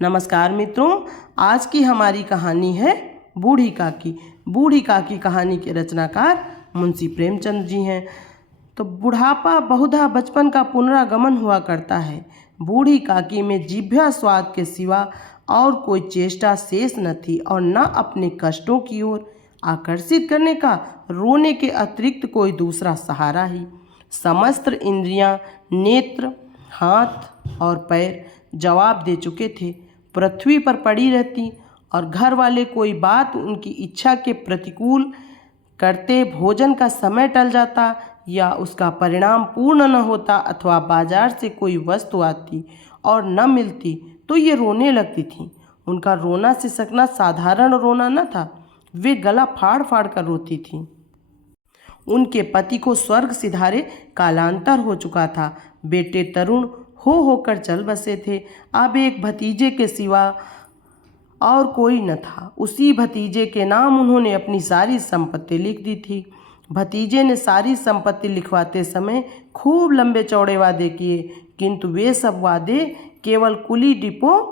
नमस्कार मित्रों, आज की हमारी कहानी है बूढ़ी काकी। बूढ़ी काकी कहानी के रचनाकार मुंशी प्रेमचंद जी हैं। तो बुढ़ापा बहुधा बचपन का पुनरागमन हुआ करता है। बूढ़ी काकी में जिह्वा स्वाद के सिवा और कोई चेष्टा शेष न थी और न अपने कष्टों की ओर आकर्षित करने का रोने के अतिरिक्त कोई दूसरा सहारा ही। समस्त इंद्रियां, नेत्र, हाथ और पैर जवाब दे चुके थे। पृथ्वी पर पड़ी रहती और घर वाले कोई बात उनकी इच्छा के प्रतिकूल करते, भोजन का समय टल जाता या उसका परिणाम पूर्ण न होता अथवा बाजार से कोई वस्तु आती और न मिलती तो ये रोने लगती थीं। उनका रोना सिसकना साधारण रोना न था, वे गला फाड़ फाड़ कर रोती थीं। उनके पति को स्वर्ग सिधारे कालांतर हो चुका था। बेटे तरुण होकर चल बसे थे। अब एक भतीजे के सिवा और कोई न था। उसी भतीजे के नाम उन्होंने अपनी सारी संपत्ति लिख दी थी। भतीजे ने सारी संपत्ति लिखवाते समय खूब लंबे चौड़े वादे किए, किंतु वे सब वादे केवल कुली डिपो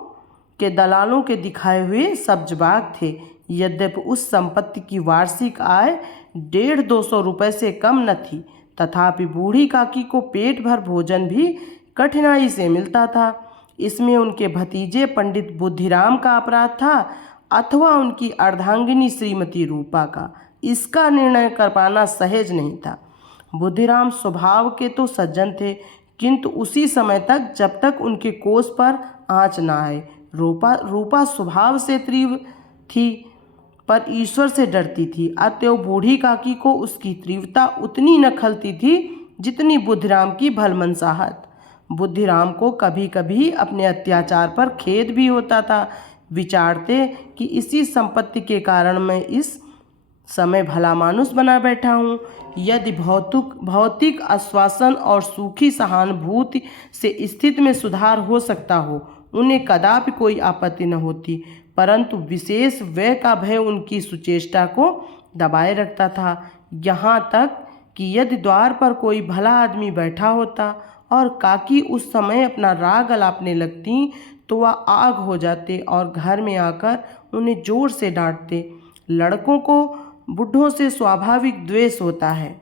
के दलालों के दिखाए हुए सब्जबाग थे। यद्यपि उस संपत्ति की वार्षिक आय 150-200 रुपये से कम न थी, तथापि बूढ़ी काकी को पेट भर भोजन भी कठिनाई से मिलता था। इसमें उनके भतीजे पंडित बुद्धिराम का अपराध था अथवा उनकी अर्धांगिनी श्रीमती रूपा का, इसका निर्णय कर पाना सहज नहीं था। बुद्धिराम स्वभाव के तो सज्जन थे, किंतु उसी समय तक जब तक उनके कोष पर आँच न आए। रूपा स्वभाव से तीव्र थी पर ईश्वर से डरती थी, अतएव बूढ़ी काकी को उसकी तीव्रता उतनी न खलती थी जितनी बुद्धिराम की भलमनसाहट। बुद्धिराम को कभी कभी अपने अत्याचार पर खेद भी होता था। विचारते कि इसी संपत्ति के कारण मैं इस समय भला मानुस बना बैठा हूँ। यदि भौतिक आश्वासन और सूखी सहानुभूति से स्थिति में सुधार हो सकता हो, उन्हें कदापि कोई आपत्ति न होती, परंतु विशेष व्यय का भय उनकी सुचेष्टा को दबाए रखता था। यहाँ तक कि यदि द्वार पर कोई भला आदमी बैठा होता और काकी उस समय अपना राग अलापने लगती तो वह आग हो जाते और घर में आकर उन्हें जोर से डांटते। लड़कों को बुढ़ों से स्वाभाविक द्वेष होता है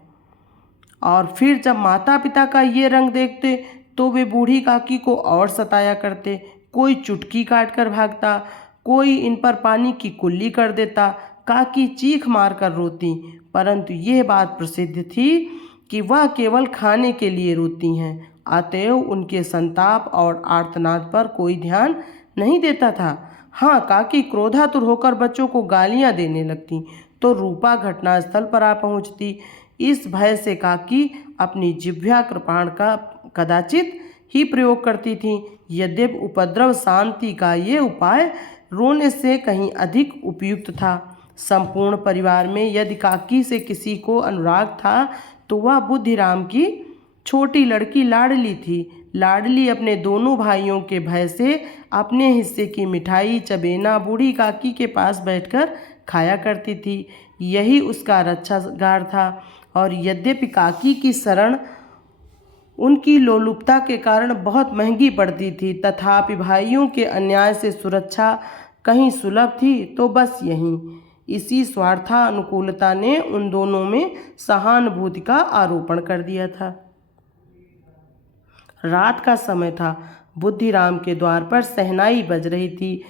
और फिर जब माता पिता का ये रंग देखते तो वे बूढ़ी काकी को और सताया करते। कोई चुटकी काट कर भागता, कोई इन पर पानी की कुल्ली कर देता। काकी चीख मार कर रोती, परंतु यह बात प्रसिद्ध थी कि वह केवल खाने के लिए रोती हैं, अतएव उनके संताप और आर्तनाद पर कोई ध्यान नहीं देता था। हाँ, काकी क्रोधातुर होकर बच्चों को गालियां देने लगती तो रूपा घटनास्थल पर आ पहुंचती। इस भय से काकी अपनी जिह्वा कृपाण का कदाचित ही प्रयोग करती थी। यद्यपि उपद्रव शांति का ये उपाय रोने से कहीं अधिक उपयुक्त था। संपूर्ण परिवार में यदि काकी से किसी को अनुराग था तो वह बुद्धिराम की छोटी लड़की लाडली थी। लाडली अपने दोनों भाइयों के भय से अपने हिस्से की मिठाई चबेना बूढ़ी काकी के पास बैठकर खाया करती थी। यही उसका रक्षागार था। और यद्यपि काकी की शरण उनकी लोलुपता के कारण बहुत महंगी पड़ती थी, तथापि भाइयों के अन्याय से सुरक्षा कहीं सुलभ थी तो बस यहीं इसी स्वार्थानुकूलता ने उन दोनों में सहानुभूति का आरोपण कर दिया था। रात का समय था। बुद्धिराम के द्वार पर शहनाई बज रही थी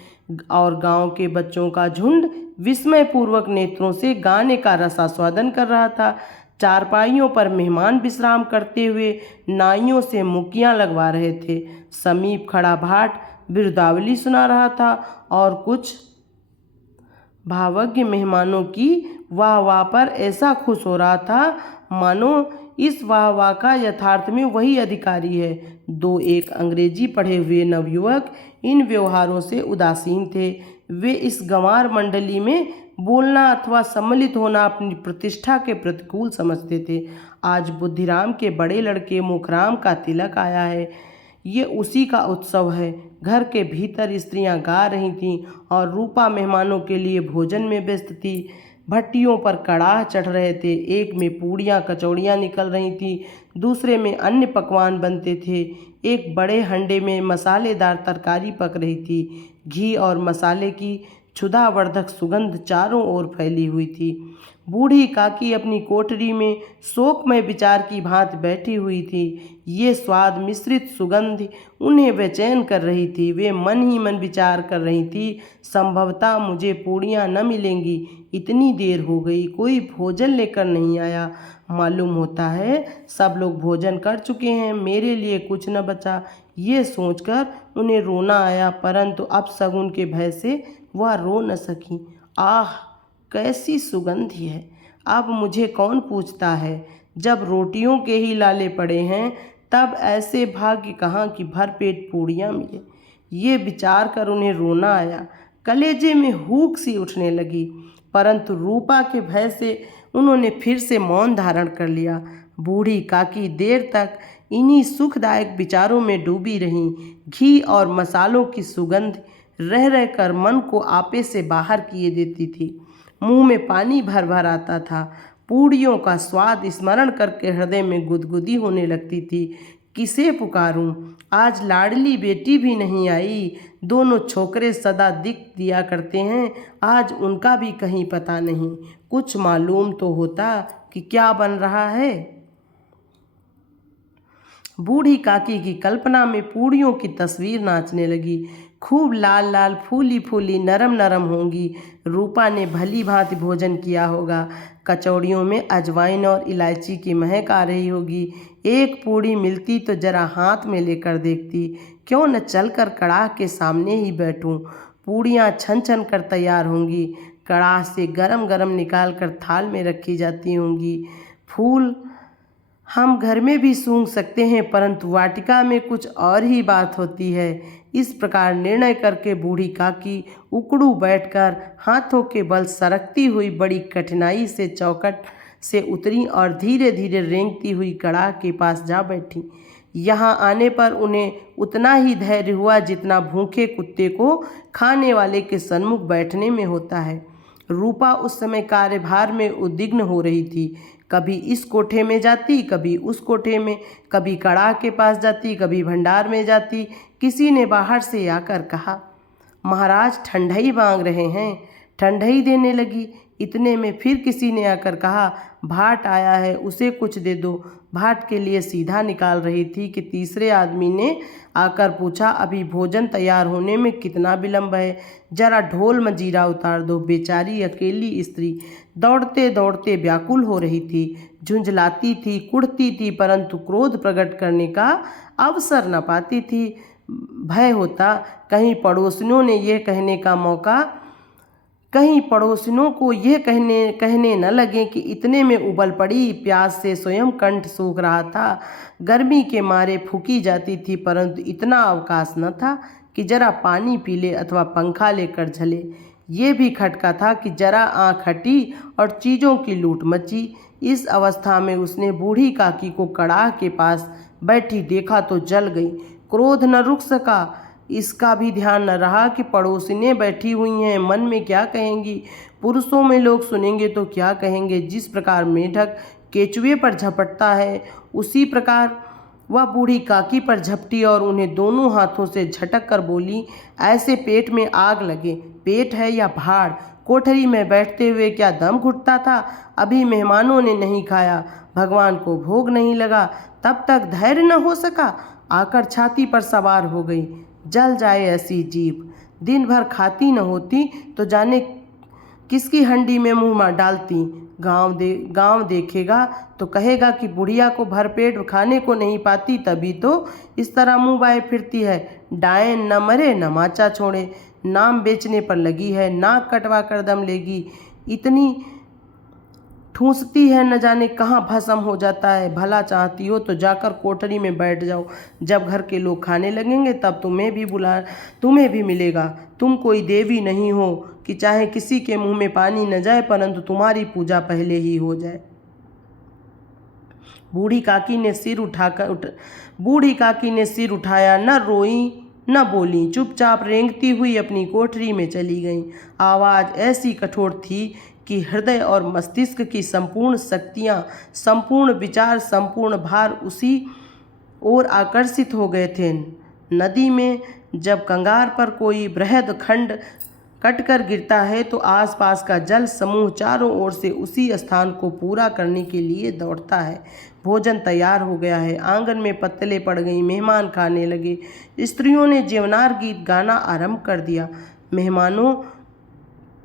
और गांव के बच्चों का झुंड विस्मयपूर्वक नेत्रों से गाने का रसास्वादन कर रहा था। चारपाइयों पर मेहमान विश्राम करते हुए नाइयों से मुक्कियां लगवा रहे थे। समीप खड़ा भाट बिरुदावली सुना रहा था और कुछ भावज्ञ मेहमानों की वाह वाह पर ऐसा खुश हो रहा था मानो इस वाह वाह का यथार्थ में वही अधिकारी है। दो एक अंग्रेजी पढ़े हुए नवयुवक इन व्यवहारों से उदासीन थे। वे इस गंवार मंडली में बोलना अथवा सम्मिलित होना अपनी प्रतिष्ठा के प्रतिकूल समझते थे। आज बुद्धिराम के बड़े लड़के मुखराम का तिलक आया है, ये उसी का उत्सव है। घर के भीतर स्त्रियां गा रही थीं और रूपा मेहमानों के लिए भोजन में व्यस्त थी। भट्टियों पर कड़ाह चढ़ रहे थे। एक में पूड़ियाँ कचौड़ियाँ निकल रही थी, दूसरे में अन्य पकवान बनते थे। एक बड़े हंडे में मसालेदार तरकारी पक रही थी। घी और मसाले की क्षुधावर्धक सुगंध चारों ओर फैली हुई थी। बूढ़ी काकी अपनी कोठरी में शोकमय विचार की भांति बैठी हुई थी। ये स्वाद मिश्रित सुगंध उन्हें बेचैन कर रही थी। वे मन ही मन विचार कर रही थी, संभवतः मुझे पूड़ियाँ न मिलेंगी। इतनी देर हो गई, कोई भोजन लेकर नहीं आया। मालूम होता है सब लोग भोजन कर चुके हैं, मेरे लिए कुछ न बचा। ये सोचकर उन्हें रोना आया, परंतु अपशगुन के भय से वह रो न सकी। आह, कैसी सुगंध है! अब मुझे कौन पूछता है? जब रोटियों के ही लाले पड़े हैं, तब ऐसे भाग्य कहाँ कि भरपेट पूड़ियाँ मिले। ये विचार कर उन्हें रोना आया। कलेजे में हूक सी उठने लगी, परंतु रूपा के भय से उन्होंने फिर से मौन धारण कर लिया। बूढ़ी काकी देर तक इन्हीं सुखदायक विचारों में डूबी रहीं। घी और मसालों की सुगंध रह रह कर मन को आपे से बाहर किए देती थी। मुंह में पानी भर भर आता था। पूड़ियों का स्वाद स्मरण करके हृदय में गुदगुदी होने लगती थी। किसे पुकारूं? आज लाडली बेटी भी नहीं आई। दोनों छोकरे सदा दिख दिया करते हैं, आज उनका भी कहीं पता नहीं। कुछ मालूम तो होता कि क्या बन रहा है। बूढ़ी काकी की कल्पना में पूड़ियों की तस्वीर नाचने लगी। खूब लाल लाल, फूली फूली, नरम नरम होंगी। रूपा ने भली भांति भोजन किया होगा। कचौड़ियों में अजवाइन और इलायची की महक आ रही होगी। एक पूड़ी मिलती तो जरा हाथ में लेकर देखती। क्यों न चलकर कड़ाह के सामने ही बैठूं। पूड़ियाँ छन छन कर तैयार होंगी। कड़ाह से गरम गरम निकाल कर थाल में रखी जाती होंगी। फूल हम घर में भी सूंघ सकते हैं, परंतु वाटिका में कुछ और ही बात होती है। इस प्रकार निर्णय करके बूढ़ी काकी उकड़ू बैठकर हाथों के बल सरकती हुई बड़ी कठिनाई से चौखट से उतरी और धीरे धीरे रेंगती हुई कड़ाह के पास जा बैठी। यहाँ आने पर उन्हें उतना ही धैर्य हुआ जितना भूखे कुत्ते को खाने वाले के सन्मुख बैठने में होता है। रूपा उस समय कार्यभार में उद्विग्न हो रही थी। कभी इस कोठे में जाती, कभी उस कोठे में, कभी कड़ाह के पास जाती, कभी भंडार में जाती। किसी ने बाहर से आकर कहा, महाराज ठंडई मांग रहे हैं। ठंडई देने लगी। इतने में फिर किसी ने आकर कहा, भाट आया है, उसे कुछ दे दो। भाट के लिए सीधा निकाल रही थी कि तीसरे आदमी ने आकर पूछा, अभी भोजन तैयार होने में कितना विलंब है? जरा ढोल मंजीरा उतार दो। बेचारी अकेली स्त्री दौड़ते दौड़ते व्याकुल हो रही थी, झुंझलाती थी, कुढ़ती थी, परंतु क्रोध प्रकट करने का अवसर न पाती थी। भय होता कहीं पड़ोसिनों को यह कहने न लगे कि इतने में उबल पड़ी। प्यास से स्वयं कंठ सूख रहा था। गर्मी के मारे फूकी जाती थी, परंतु इतना अवकाश न था कि जरा पानी पी ले अथवा पंखा लेकर झले। ये भी खटका था कि जरा आँख हटी और चीज़ों की लूट मची। इस अवस्था में उसने बूढ़ी काकी को कड़ाह के पास बैठी देखा तो जल गई। क्रोध न रुक सका। इसका भी ध्यान न रहा कि पड़ोसिनें बैठी हुई हैं, मन में क्या कहेंगी। पुरुषों में लोग सुनेंगे तो क्या कहेंगे। जिस प्रकार मेढक केचुए पर झपटता है, उसी प्रकार वह बूढ़ी काकी पर झपटी और उन्हें दोनों हाथों से झटक कर बोली, ऐसे पेट में आग लगे। पेट है या भाड़? कोठरी में बैठते हुए क्या दम घुटता था? अभी मेहमानों ने नहीं खाया, भगवान को भोग नहीं लगा, तब तक धैर्य न हो सका। आकर छाती पर सवार हो गई। जल जाए ऐसी जीभ। दिन भर खाती न होती तो जाने किसकी हंडी में मुँह डालती। गांव देखेगा तो कहेगा कि बुढ़िया को भरपेट खाने को नहीं पाती, तभी तो इस तरह मुँह बाए फिरती है। डायन न मरे न माचा छोड़े, नाम बेचने पर लगी है, नाक कटवा कर दम लेगी। इतनी ठूंसती है, न जाने कहाँ भस्म हो जाता है। भला चाहती हो तो जाकर कोठरी में बैठ जाओ। जब घर के लोग खाने लगेंगे तब तुम्हें भी मिलेगा। तुम कोई देवी नहीं हो कि चाहे किसी के मुंह में पानी न जाए, परंतु तुम्हारी पूजा पहले ही हो जाए। बूढ़ी काकी ने सिर उठाया, न रोई न बोली, चुपचाप रेंगती हुई अपनी कोठरी में चली गईं। आवाज़ ऐसी कठोर थी कि हृदय और मस्तिष्क की संपूर्ण शक्तियाँ, संपूर्ण विचार, संपूर्ण भार उसी ओर आकर्षित हो गए थे। नदी में जब कंगार पर कोई बृहद खंड कटकर गिरता है तो आसपास का जल समूह चारों ओर से उसी स्थान को पूरा करने के लिए दौड़ता है। भोजन तैयार हो गया है। आंगन में पत्तलें पड़ गईं। मेहमान खाने लगे। स्त्रियों ने जीवनार गीत गाना आरंभ कर दिया। मेहमानों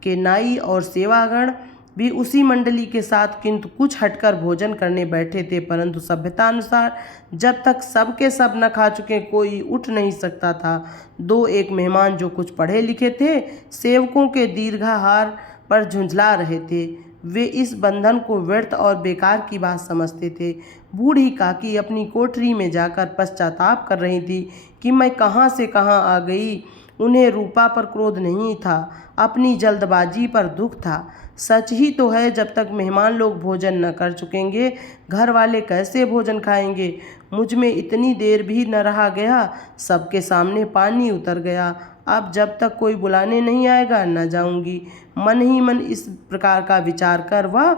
के नाई और सेवागण भी उसी मंडली के साथ किंतु कुछ हटकर भोजन करने बैठे थे, परंतु सभ्यता अनुसार जब तक सब के सब न खा चुके कोई उठ नहीं सकता था। दो एक मेहमान जो कुछ पढ़े लिखे थे, सेवकों के दीर्घाहार पर झुंझला रहे थे। वे इस बंधन को व्यर्थ और बेकार की बात समझते थे। बूढ़ी काकी अपनी कोठरी में जाकर पश्चाताप कर रही थी कि मैं कहाँ से कहाँ आ गई। उन्हें रूपा पर क्रोध नहीं था, अपनी जल्दबाजी पर दुख था। सच ही तो है, जब तक मेहमान लोग भोजन न कर चुकेंगे घर वाले कैसे भोजन खाएंगे। मुझ में इतनी देर भी न रहा गया, सबके सामने पानी उतर गया। अब जब तक कोई बुलाने नहीं आएगा न जाऊंगी। मन ही मन इस प्रकार का विचार कर वह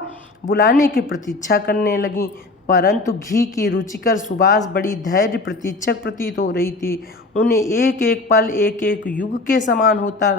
बुलाने की प्रतीक्षा करने लगी, परंतु घी की रुचिकर सुबास बड़ी धैर्य प्रतीक्षक प्रतीत हो रही थी। उन्हें एक एक पल एक एक युग के समान होता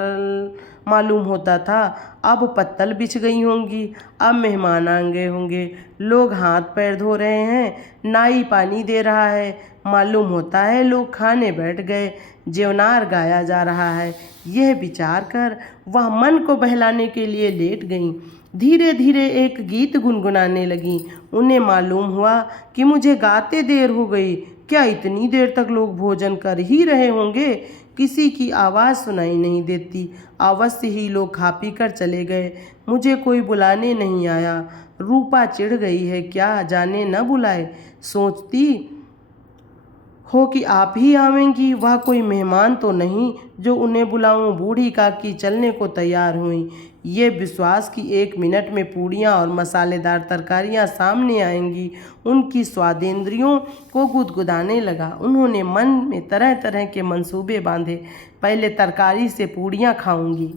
मालूम होता था। अब पत्तल बिछ गई होंगी, अब मेहमान आ गए होंगे, लोग हाथ पैर धो रहे हैं, नाई पानी दे रहा है, मालूम होता है लोग खाने बैठ गए, जेवनार गाया जा रहा है। यह विचार कर वह मन को बहलाने के लिए लेट गईं। धीरे धीरे एक गीत गुनगुनाने लगीं। उन्हें मालूम हुआ कि मुझे गाते देर हो गई। क्या इतनी देर तक लोग भोजन कर ही रहे होंगे? किसी की आवाज़ सुनाई नहीं देती। अवश्य ही लोग खा पी कर चले गए, मुझे कोई बुलाने नहीं आया। रूपा चिढ़ गई है, क्या जाने न बुलाए। सोचती हो कि आप ही आवेंगी, वह कोई मेहमान तो नहीं जो उन्हें बुलाऊं। बूढ़ी काकी चलने को तैयार हुई। ये विश्वास कि एक मिनट में पूड़ियाँ और मसालेदार तरकारियाँ सामने आएंगी उनकी स्वादेंद्रियों को गुदगुदाने लगा। उन्होंने मन में तरह तरह के मंसूबे बांधे। पहले तरकारी से पूड़ियाँ खाऊंगी,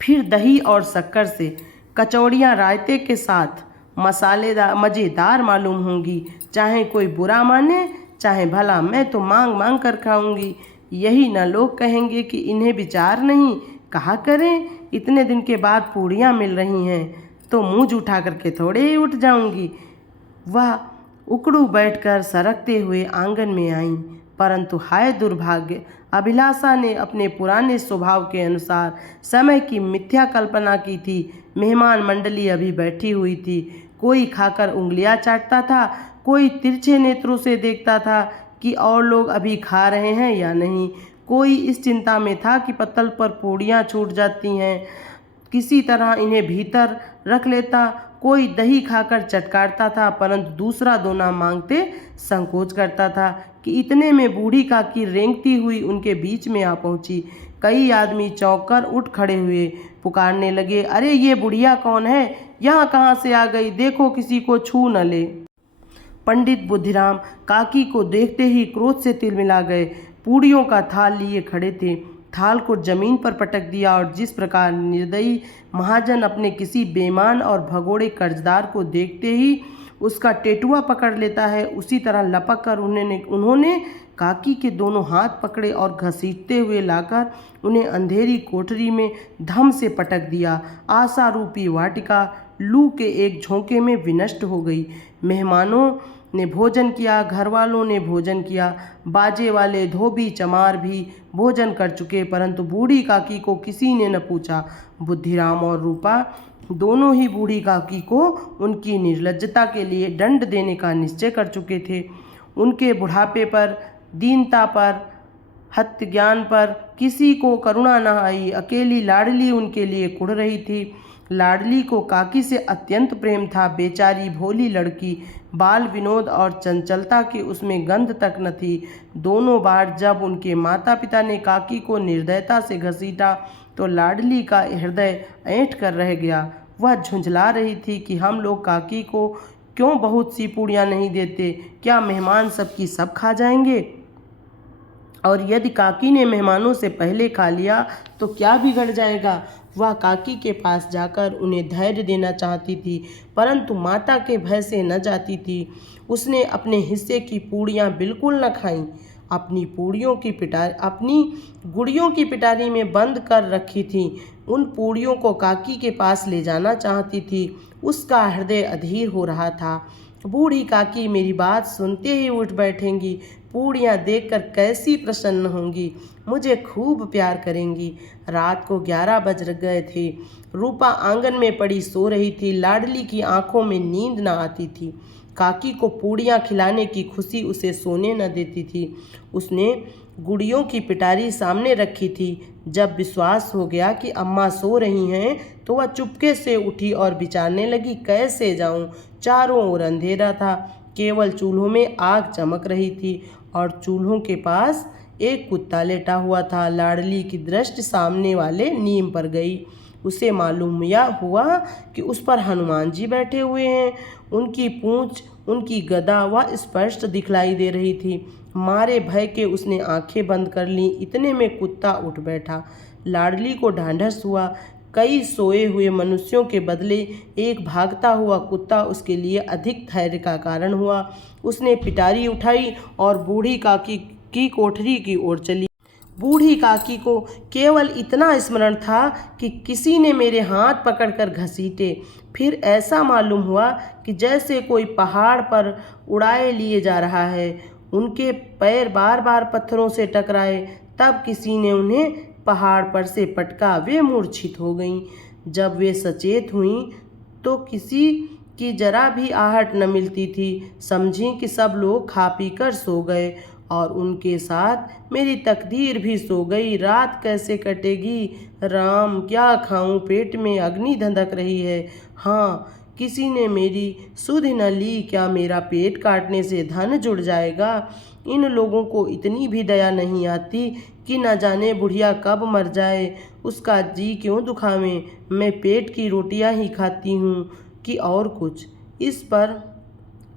फिर दही और शक्कर से, कचौड़ियाँ रायते के साथ मसालेदार मज़ेदार मालूम होंगी। चाहे कोई बुरा माने चाहे भला, मैं तो मांग मांग कर खाऊंगी। यही न लोग कहेंगे कि इन्हें विचार नहीं। कहा करें, इतने दिन के बाद पूड़ियाँ मिल रही हैं तो मुँह उठा करके थोड़े ही उठ जाऊंगी। वह उकड़ू बैठकर सरकते हुए आंगन में आईं, परंतु हाय दुर्भाग्य, अभिलाषा ने अपने पुराने स्वभाव के अनुसार समय की मिथ्या कल्पना की थी। मेहमान मंडली अभी बैठी हुई थी। कोई खाकर उंगलियां चाटता था, कोई तिरछे नेत्रों से देखता था कि और लोग अभी खा रहे हैं या नहीं। कोई इस चिंता में था कि पत्तल पर पूड़ियाँ छूट जाती हैं, किसी तरह इन्हें भीतर रख लेता। कोई दही खाकर चटकारता था, परंतु दूसरा दोना मांगते संकोच करता था कि इतने में बूढ़ी काकी रेंगती हुई उनके बीच में आ पहुंची। कई आदमी चौंक कर उठ खड़े हुए, पुकारने लगे, अरे ये बुढ़िया कौन है? यहाँ कहाँ से आ गई? देखो किसी को छू न ले। पंडित बुद्धिराम काकी को देखते ही क्रोध से तिलमिला गए। पूड़ियों का थाल लिए खड़े थे। थाल को जमीन पर पटक दिया और जिस प्रकार निर्दयी महाजन अपने किसी बेईमान और भगोड़े कर्जदार को देखते ही उसका टेटुआ पकड़ लेता है, उसी तरह लपक कर उन्होंने काकी के दोनों हाथ पकड़े और घसीटते हुए लाकर उन्हें अंधेरी कोठरी में धम से पटक दिया। आशा रूपी वाटिका लू के एक झोंके में विनष्ट हो गई। मेहमानों ने भोजन किया, घर वालों ने भोजन किया, बाजे वाले धोबी चमार भी भोजन कर चुके, परंतु बूढ़ी काकी को किसी ने न पूछा। बुद्धिराम और रूपा दोनों ही बूढ़ी काकी को उनकी निर्लज्जता के लिए दंड देने का निश्चय कर चुके थे। उनके बुढ़ापे पर, दीनता पर, हत्य ज्ञान पर किसी को करुणा न आई। अकेली लाडली उनके लिए कुढ़ रही थी। लाडली को काकी से अत्यंत प्रेम था। बेचारी भोली लड़की, बाल विनोद और चंचलता की उसमें गंध तक न थी। दोनों बार जब उनके माता पिता ने काकी को निर्दयता से घसीटा तो लाडली का हृदय ऐंठ कर रह गया। वह झुंझला रही थी कि हम लोग काकी को क्यों बहुत सी पूड़ियाँ नहीं देते? क्या मेहमान सबकी सब खा जाएंगे? और यदि काकी ने मेहमानों से पहले खा लिया तो क्या बिगड़ जाएगा। वह काकी के पास जाकर उन्हें धैर्य देना चाहती थी, परंतु माता के भय से न जाती थी। उसने अपने हिस्से की पूड़ियाँ बिल्कुल न खाईं। अपनी गुड़ियों की पिटारी में बंद कर रखी थी। उन पूड़ियों को काकी के पास ले जाना चाहती थी। उसका हृदय अधीर हो रहा था। बूढ़ी काकी मेरी बात सुनते ही उठ बैठेंगी, पूड़ियाँ देखकर कैसी प्रसन्न होंगी, मुझे खूब प्यार करेंगी। रात को 11 बज गए थे। रूपा आंगन में पड़ी सो रही थी। लाडली की आंखों में नींद न आती थी। काकी को पूड़ियाँ खिलाने की खुशी उसे सोने न देती थी। उसने गुड़ियों की पिटारी सामने रखी थी। जब विश्वास हो गया कि अम्मा सो रही हैं तो वह चुपके से उठी और विचारने लगी, कैसे जाऊं। चारों ओर अंधेरा था, केवल चूल्हों में आग चमक रही थी और चूल्हों के पास एक कुत्ता लेटा हुआ था। लाडली की दृष्टि सामने वाले नीम पर गई। उसे मालूम हुआ कि उस पर हनुमान जी बैठे हुए हैं। उनकी पूंछ, उनकी गदा वह स्पष्ट दिखलाई दे रही थी। मारे भय के उसने आंखें बंद कर लीं। इतने में कुत्ता उठ बैठा। लाडली को ढांढस हुआ। कई सोए हुए मनुष्यों के बदले एक भागता हुआ कुत्ता उसके लिए अधिक धैर्य का कारण हुआ। उसने पिटारी उठाई और बूढ़ी काकी की कोठरी की ओर चली। बूढ़ी काकी को केवल इतना स्मरण था कि किसी ने मेरे हाथ पकड़कर घसीटे। फिर ऐसा मालूम हुआ कि जैसे कोई पहाड़ पर उड़ाए लिए जा रहा है। उनके पैर बार बार पत्थरों से टकराए। तब किसी ने उन्हें पहाड़ पर से पटका। वे मूर्छित हो गईं। जब वे सचेत हुईं तो किसी की जरा भी आहट न मिलती थी। समझी कि सब लोग खा पी कर सो गए और उनके साथ मेरी तकदीर भी सो गई। रात कैसे कटेगी राम, क्या खाऊं, पेट में अग्नि धधक रही है। हाँ, किसी ने मेरी सुध न ली। क्या मेरा पेट काटने से धन जुड़ जाएगा। इन लोगों को इतनी भी दया नहीं आती कि न जाने बुढ़िया कब मर जाए, उसका जी क्यों दुखावे। मैं पेट की रोटियां ही खाती हूँ कि और कुछ। इस पर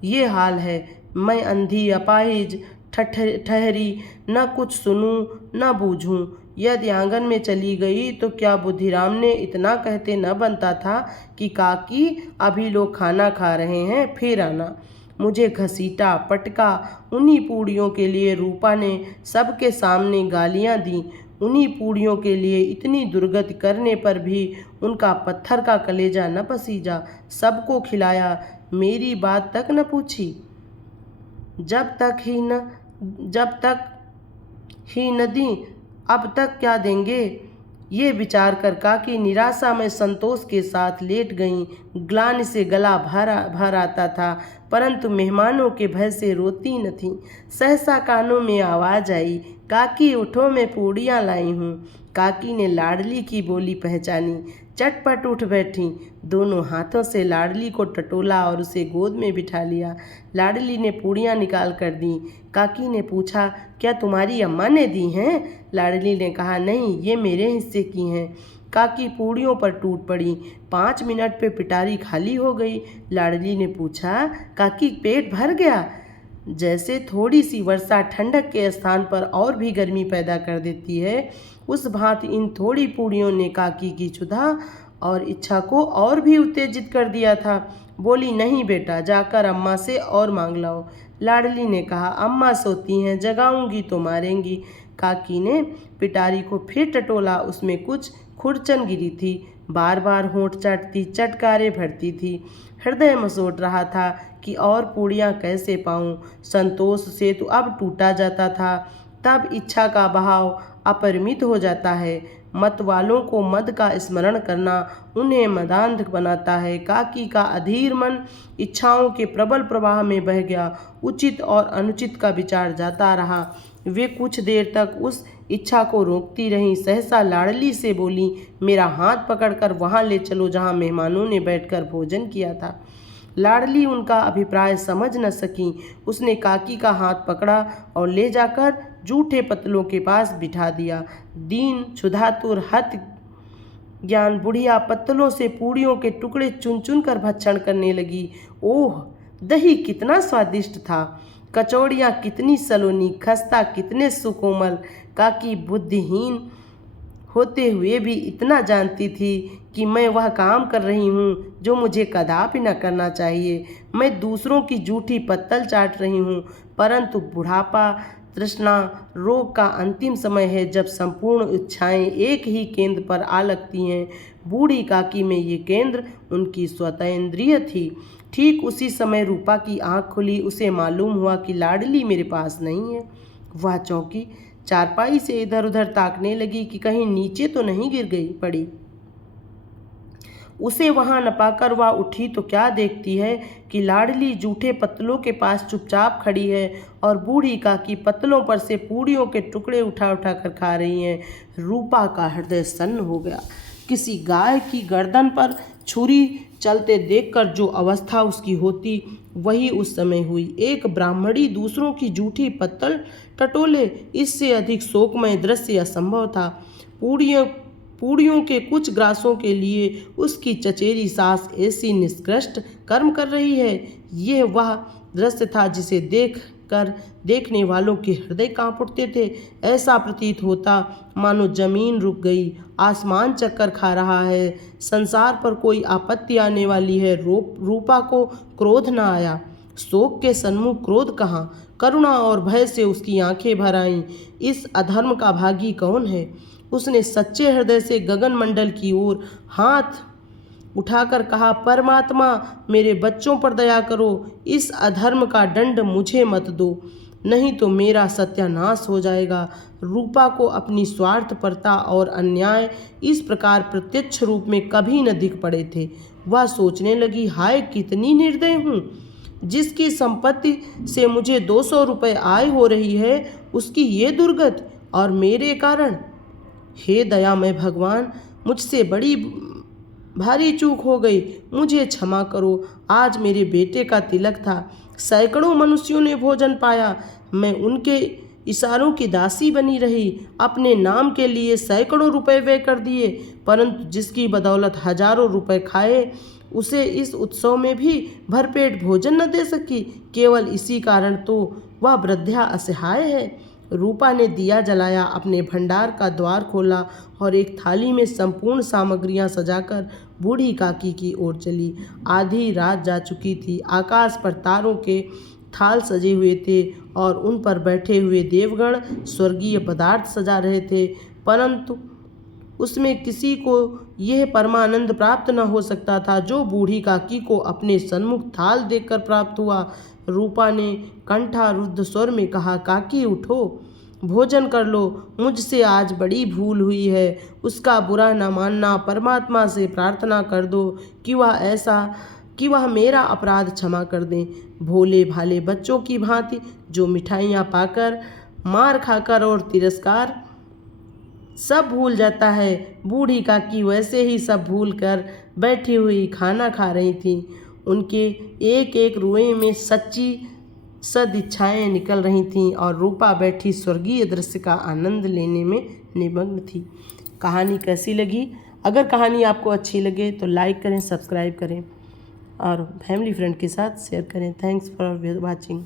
ये हाल है। मैं अंधी अपाहिज ठहरी, न कुछ सुनूं न बूझूं। यदि आंगन में चली गई तो क्या बुद्धिराम ने इतना कहते न बनता था कि काकी अभी लोग खाना खा रहे हैं, फिर आना। मुझे घसीटा पटका। उन्हीं पूड़ियों के लिए रूपा ने सबके सामने गालियां दी। उन्हीं पूड़ियों के लिए इतनी दुर्गति करने पर भी उनका पत्थर का कलेजा न पसीजा। सबको खिलाया, मेरी बात तक न पूछी। जब तक ही न दी, अब तक क्या देंगे। ये विचार कर काकी निराशा में संतोष के साथ लेट गईं। ग्लानि से गला भर आता था, परंतु मेहमानों के भय से रोती न थीं। सहसा कानों में आवाज आई, काकी उठो, मैं पूड़ियाँ लाई हूँ। काकी ने लाडली की बोली पहचानी। चटपट उठ बैठी। दोनों हाथों से लाडली को टटोला और उसे गोद में बिठा लिया। लाडली ने पूड़ियाँ निकाल कर दी। काकी ने पूछा, क्या तुम्हारी अम्मा ने दी हैं। लाडली ने कहा, नहीं, ये मेरे हिस्से की हैं। काकी पूड़ियों पर टूट पड़ी। 5 मिनट पे पिटारी खाली हो गई। लाडली ने पूछा, काकी पेट भर गया। जैसे थोड़ी सी वर्षा ठंडक के स्थान पर और भी गर्मी पैदा कर देती है, उस भांति इन थोड़ी पूड़ियों ने काकी की क्षुधा और इच्छा को और भी उत्तेजित कर दिया था। बोली, नहीं बेटा, जाकर अम्मा से और मांग लाओ। लाडली ने कहा, अम्मा सोती हैं, जगाऊंगी तो मारेंगी। काकी ने पिटारी को फिर टटोला। उसमें कुछ खुरचन गिरी थी। बार बार होंठ चाटती, चटकारे भरती थी। हृदय मसोट रहा था कि और पूड़ियाँ कैसे पाऊँ। संतोष से तो अब टूटा जाता था। तब इच्छा का बहाव अपरिमित हो जाता है। मत वालों को मद का स्मरण करना उन्हें मदान्ध बनाता है। काकी का अधीर मन इच्छाओं के प्रबल प्रवाह में बह गया। उचित और अनुचित का विचार जाता रहा। वे कुछ देर तक उस इच्छा को रोकती रहीं। सहसा लाडली से बोली, मेरा हाथ पकड़कर वहाँ ले चलो जहाँ मेहमानों ने बैठकर भोजन किया था। लाडली उनका अभिप्राय समझ न सकी। उसने काकी का हाथ पकड़ा और ले जाकर जूठे पतलों के पास बिठा दिया। दीन क्षुधातुर हत ज्ञान बुढ़िया पत्तलों से पूड़ियों के टुकड़े चुन चुन कर भक्षण करने लगी। ओह, दही कितना स्वादिष्ट था। कचौड़ियाँ कितनी सलोनी, खस्ता कितने सुकोमल। काकी बुद्धिहीन होते हुए भी इतना जानती थी कि मैं वह काम कर रही हूँ जो मुझे कदापि न करना चाहिए। मैं दूसरों की जूठी पत्तल चाट रही हूँ, परंतु बुढ़ापा, तृष्णा, रोग का अंतिम समय है जब संपूर्ण इच्छाएं एक ही केंद्र पर आ लगती हैं। बूढ़ी काकी में ये केंद्र उनकी स्वतंत्रीय थी। ठीक उसी समय रूपा की आंख खुली। उसे मालूम हुआ कि लाडली मेरे पास नहीं है। वह चौंकी, चारपाई से इधर उधर ताकने लगी कि कहीं नीचे तो नहीं गिर गई पड़ी। उसे वहां न पाकर वह उठी तो क्या देखती है कि लाडली जूठे पत्तलों के पास चुपचाप खड़ी है और बूढ़ी काकी पत्तलों पर से पूड़ियों के टुकड़े उठा उठा कर खा रही हैं। रूपा का हृदय सन्न हो गया। किसी गाय की गर्दन पर छुरी चलते देखकर जो अवस्था उसकी होती वही उस समय हुई। एक ब्राह्मणी दूसरों की जूठी पत्तल टटोले, इससे अधिक शोकमय दृश्य असंभव था। पूड़ियों के कुछ ग्रासों के लिए उसकी चचेरी सास ऐसी निष्कृष्ट कर्म कर रही है। यह वह दृश्य था जिसे देखने वालों के हृदय कांप उठते थे। ऐसा प्रतीत होता मानो जमीन रुक गई, आसमान चक्कर खा रहा है, संसार पर कोई आपत्ति आने वाली है। रूपा को क्रोध न आया। शोक के सन्मुख क्रोध कहाँ, करुणा और भय से उसकी आंखें भर आईं। इस अधर्म का भागी कौन है? उसने सच्चे हृदय से गगन मंडल की ओर हाथ उठाकर कहा, परमात्मा मेरे बच्चों पर दया करो, इस अधर्म का दंड मुझे मत दो, नहीं तो मेरा सत्यानाश हो जाएगा। रूपा को अपनी स्वार्थपरता और अन्याय इस प्रकार प्रत्यक्ष रूप में कभी न दिख पड़े थे। वह सोचने लगी, हाय कितनी निर्दय हूँ। जिसकी संपत्ति से मुझे 200 रुपये आय हो रही है उसकी ये दुर्गत, और मेरे कारण। हे दयामय भगवान, मुझसे बड़ी भारी चूक हो गई, मुझे क्षमा करो। आज मेरे बेटे का तिलक था, सैकड़ों मनुष्यों ने भोजन पाया, मैं उनके इशारों की दासी बनी रही, अपने नाम के लिए सैकड़ों रुपए व्यय कर दिए, परंतु जिसकी बदौलत हजारों रुपए खाए उसे इस उत्सव में भी भरपेट भोजन न दे सकी। केवल इसी कारण तो वह वृद्धा असहाय है। रूपा ने दिया जलाया, अपने भंडार का द्वार खोला और एक थाली में संपूर्ण सामग्रियां सजाकर बूढ़ी काकी की ओर चली। आधी रात जा चुकी थी। आकाश पर तारों के थाल सजे हुए थे और उन पर बैठे हुए देवगण स्वर्गीय पदार्थ सजा रहे थे, परंतु उसमें किसी को यह परमानंद प्राप्त न हो सकता था जो बूढ़ी काकी को अपने सन्मुख थाल देखकर प्राप्त हुआ। रूपा ने कंठारुद्ध स्वर में कहा, काकी उठो, भोजन कर लो, मुझसे आज बड़ी भूल हुई है, उसका बुरा न मानना। परमात्मा से प्रार्थना कर दो कि वह मेरा अपराध क्षमा कर दें। भोले भाले बच्चों की भांति जो मिठाइयाँ पाकर, मार खाकर और तिरस्कार सब भूल जाता है, बूढ़ी काकी वैसे ही सब भूल कर बैठी हुई खाना खा रही थी। उनके एक एक रुएं में सच्ची सदिच्छाएं निकल रही थीं और रूपा बैठी स्वर्गीय दृश्य का आनंद लेने में निमग्न थी। कहानी कैसी लगी? अगर कहानी आपको अच्छी लगे तो लाइक करें, सब्सक्राइब करें और फैमिली फ्रेंड के साथ शेयर करें। Thanks for watching.